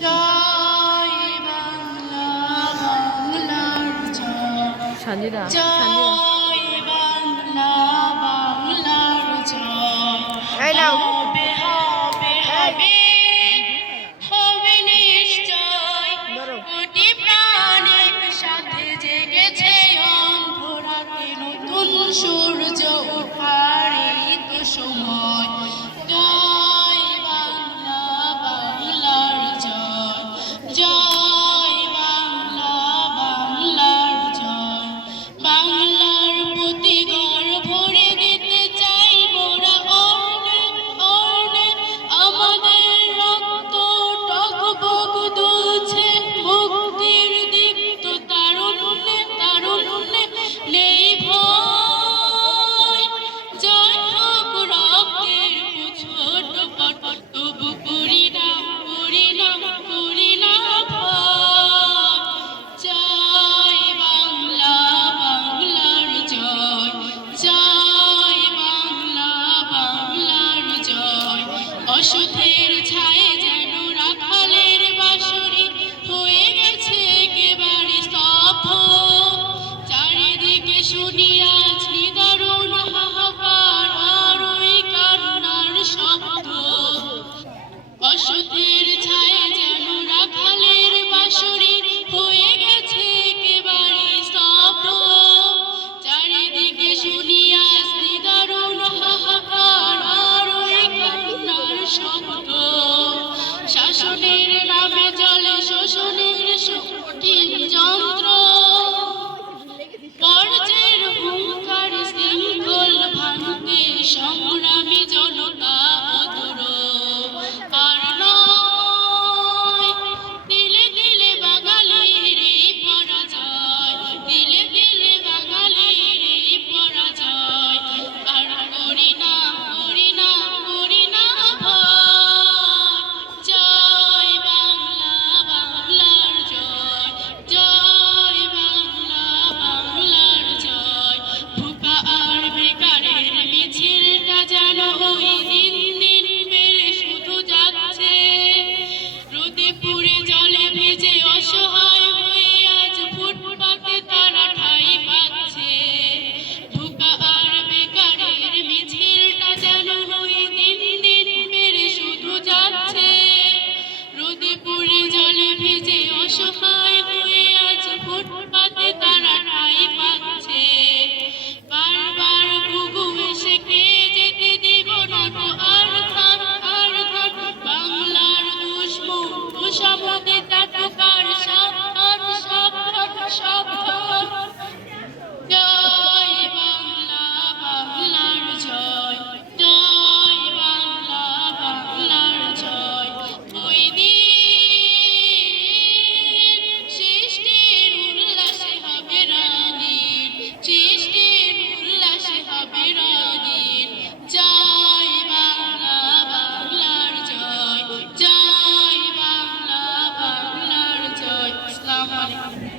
জয় বাংলা, বাংলার জয়। সানিরা জয় বাংলা, বাংলার জয়। হবে হবে হবে হবে নিশ্চয়, কোটি প্রাণ একসাথে জেগেছে অন্ধরাতে, নতুন সূর্য ওঠার এই তো সময়। জয় বাংলা, বাংলার জয়। জয় বাংলা, বাংলার জয়। বাংলার প্রতি গর্ব ভরে দিতে চাই মোরা অনেক অনেক, আমাদের রক্ত টগবগ দুলছে মুক্তির দীপ্ত তারুণ্যে তারুণ্যে, নেই ভয়। জয় হোক রক্তের ছোটপট, তবু করি না করি না করি না ভয়। জয় বাংলা, বাংলার জয়। জয় বাংলা, বাংলার জয়। অসুখের ছায়ে যেন রাখালের বাঁশরি হয়ে গেছে একেবারে স্তব্ধ, চারিদিকে শুনি আজ নিদারুণ হাহাকার আর ওই কান্নার শব্দ। অসুখের ছায়ে যেন রাখালের বাঁশরি হয়ে গেছে একেবারে স্তব্ধ, চারিদিকে শুনি আজ নিদারুণ হাহাকার আর ওই কান্নার শব্দ। শাসনের নামে চলে শোষণের কঠিন যন্ত্র, পর্যায়ের হুঙ্কার শৃঙ্খল ভাঙতে সংগ্রামী জনতা অধর। আর নয় দিলে দিলে বাঙালির এই পরাজয়, দিলে দিলে বাঙালির এই পরাজয়। আর করি না করি না করি না ভয়। জয় বাংলা, বাংলার জয়। জয় বাংলা, বাংলার জয়। ভুকা আর বেকারের মিছিলটা যেন ওই দিন দিন বেড়ে শুধু যাচ্ছে, রোদে পুড়ে জলে ভিজে অসহায় হয়ে আজ ফুটপাতে তারা ঠাঁই পাচ্ছে। ভুকা আর বেকারের মিছিলটা যেন ওই দিন দিন বেড়ে শুধু যাচ্ছে, রোদে পুড়ে জলে ভিজে অসহায় হয়ে আজ ফুটপাতে তারা ঠাঁই পাচ্ছে। বারবার ঘুঘু এসে খেয়ে যেতে দিব না তো আর থাক আর থাক, বাংলার দুশ্মন তোষামোদে